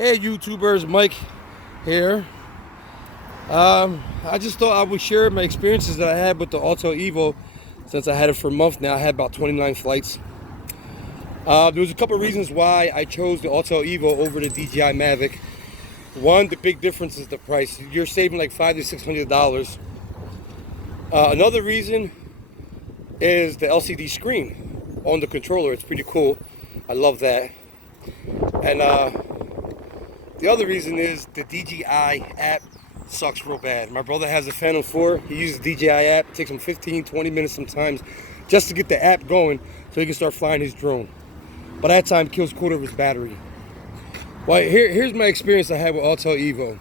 Hey YouTubers, Mike here. I just thought I would share my experiences that I had with the Autel Evo since I had it for a month now. I had about 29 flights. There was a couple of reasons why I chose the Autel Evo over the DJI Mavic. One, the big difference is the price. You're saving like $500 to $600. Another reason is the LCD screen on the controller. It's pretty cool. I love that. And the other reason is the DJI app sucks real bad. My brother has a Phantom 4. He uses the DJI app. It takes him 15, 20 minutes sometimes just to get the app going so he can start flying his drone. By that time, it kills a quarter of his battery. Well, here's my experience I had with Autel Evo.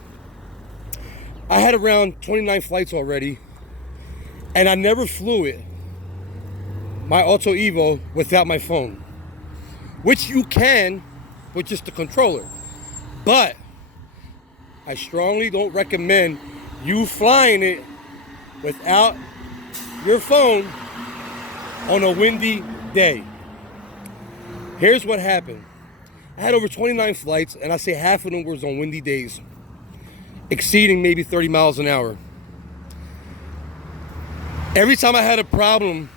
I had around 29 flights already, and I never flew it, my Autel Evo, without my phone. Which you can with just the controller. But I strongly don't recommend you flying it without your phone on a windy day. Here's what happened. I had over 29 flights, and I say half of them was on windy days, exceeding maybe 30 miles an hour. Every time I had a problem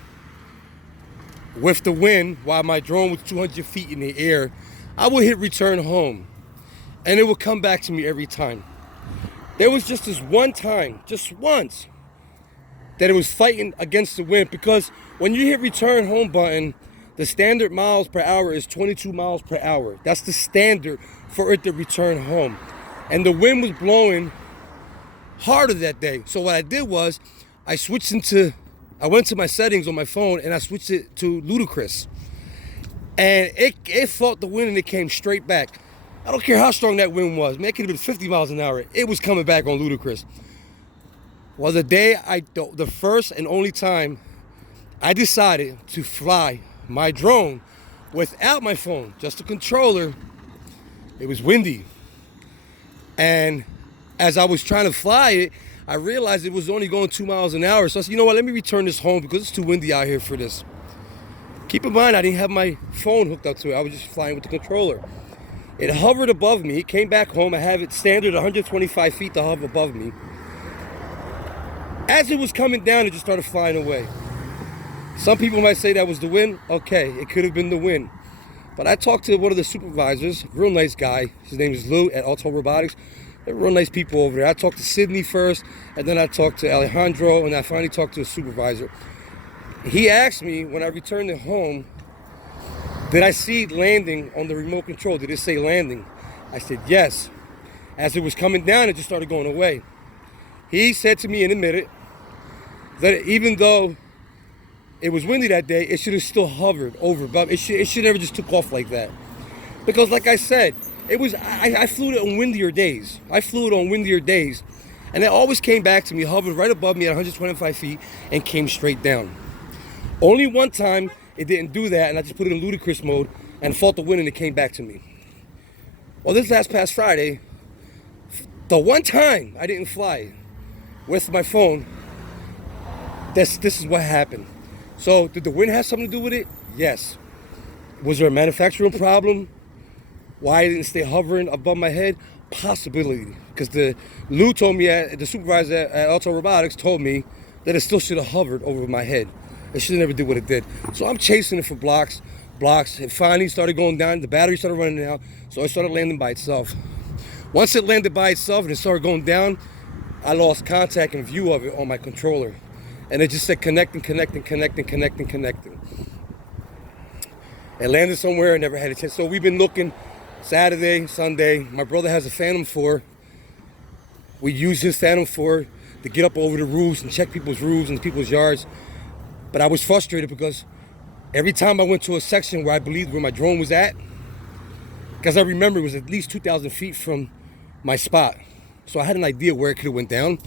with the wind while my drone was 200 feet in the air, I would hit return home, and it would come back to me every time. There was just this one time, just once, that it was fighting against the wind, because when you hit return home button, the standard miles per hour is 22 miles per hour. That's the standard for it to return home. And the wind was blowing harder that day. So what I did was I went to my settings on my phone and I switched it to ludicrous. And it fought the wind and it came straight back. I don't care how strong that wind was. Man, it could have been 50 miles an hour. It was coming back on ludicrous. Well, the first and only time I decided to fly my drone without my phone, just a controller, it was windy. And as I was trying to fly it, I realized it was only going 2 miles an hour. So I said, you know what, let me return this home because it's too windy out here for this. Keep in mind, I didn't have my phone hooked up to it. I was just flying with the controller. It hovered above me. It came back home. I have it standard 125 feet to hover above me. As it was coming down, it just started flying away. Some people might say that was the wind. Okay, it could have been the wind. But I talked to one of the supervisors, real nice guy. His name is Lou at Autel Robotics. They're real nice people over there. I talked to Sydney first, and then I talked to Alejandro, and I finally talked to a supervisor. He asked me when I returned it home, did I see it landing on the remote control? Did it say landing? I said yes. As it was coming down, it just started going away. He said to me and admitted that even though it was windy that day, it should have still hovered over above. It should never just took off like that. Because like I said, I flew it on windier days. And it always came back to me, hovered right above me at 125 feet, and came straight down. Only one time it didn't do that, and I just put it in ludicrous mode and fought the wind, and it came back to me. Well, this past Friday, the one time I didn't fly with my phone, this is what happened. So did the wind have something to do with it? Yes. Was there a manufacturing problem? Why it didn't stay hovering above my head? Possibility. Because Lou told me, the supervisor at Autel Robotics told me that it still should have hovered over my head. It should have never did what it did. So I'm chasing it for blocks. It finally started going down. The battery started running out. So it started landing by itself. Once it landed by itself and it started going down, I lost contact and view of it on my controller. And it just said connecting. It landed somewhere. I never had a chance. So we've been looking Saturday, Sunday. My brother has a Phantom 4. We use his Phantom 4 to get up over the roofs and check people's roofs and people's yards. But I was frustrated because every time I went to a section where I believed where my drone was at, because I remember it was at least 2,000 feet from my spot. So I had an idea where it could have went down.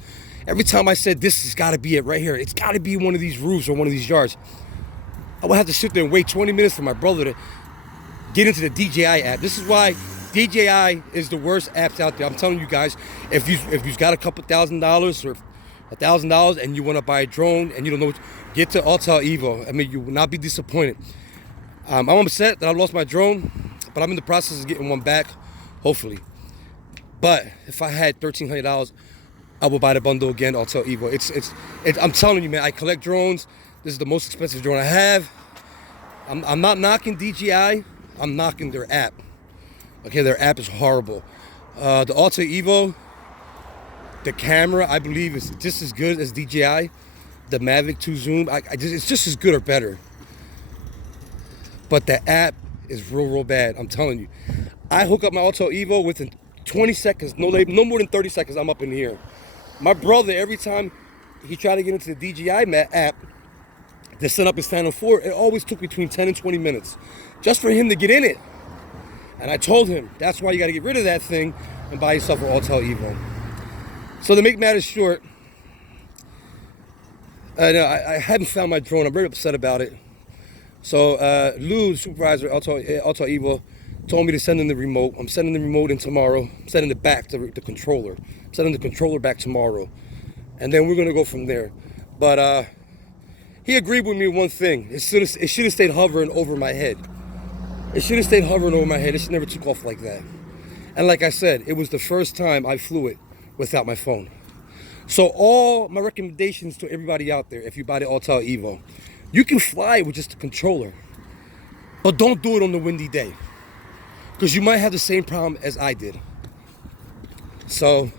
Every time I said, this has got to be it right here. It's got to be one of these roofs or one of these yards. I would have to sit there and wait 20 minutes for my brother to get into the DJI app. This is why DJI is the worst apps out there. I'm telling you guys, if you've got a couple $1,000 or $1,000 and you want to buy a drone and you don't know what, get to Autel Evo. I mean, you will not be disappointed. I'm upset that I lost my drone, but I'm in the process of getting one back, hopefully. But if I had $1,300, I would buy the bundle again, Autel Evo. I'm telling you, man, I collect drones. This is the most expensive drone I have. I'm not knocking DJI. I'm knocking their app. Okay, their app is horrible. The Autel Evo, the camera, I believe, is just as good as DJI. The Mavic 2 Zoom, it's just as good or better. But the app is real bad. I'm telling you. I hook up my Autel Evo within 20 seconds, no more than 30 seconds, I'm up in here. My brother, every time he tried to get into the DJI app to set up his Phantom 4, it always took between 10 and 20 minutes just for him to get in it. And I told him, that's why you got to get rid of that thing and buy yourself an Autel Evo. So to make matters short, I haven't found my drone. I'm very upset about it. So Lou, the supervisor at Autel Evo, told me to send in the remote. I'm sending the remote in tomorrow. I'm sending it back to the controller. I'm sending the controller back tomorrow. And then we're going to go from there. But he agreed with me one thing. It should have stayed hovering over my head. It should have stayed hovering over my head. It should never took off like that. And like I said, it was the first time I flew it without my phone. So all my recommendations to everybody out there, if you buy the Autel Evo, you can fly with just the controller. But don't do it on the windy day, because you might have the same problem as I did. So,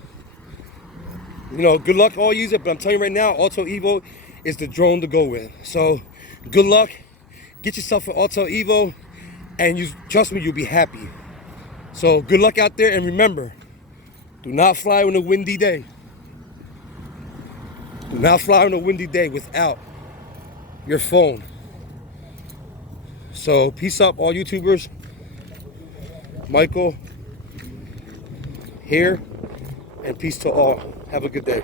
good luck, all users. But I'm telling you right now, Autel Evo is the drone to go with. So, good luck. Get yourself an Autel Evo, and trust me, you'll be happy. So, good luck out there, and remember, do not fly on a windy day. Do not fly on a windy day without your phone. So, peace up, all YouTubers. Michael here, and peace to all. Have a good day.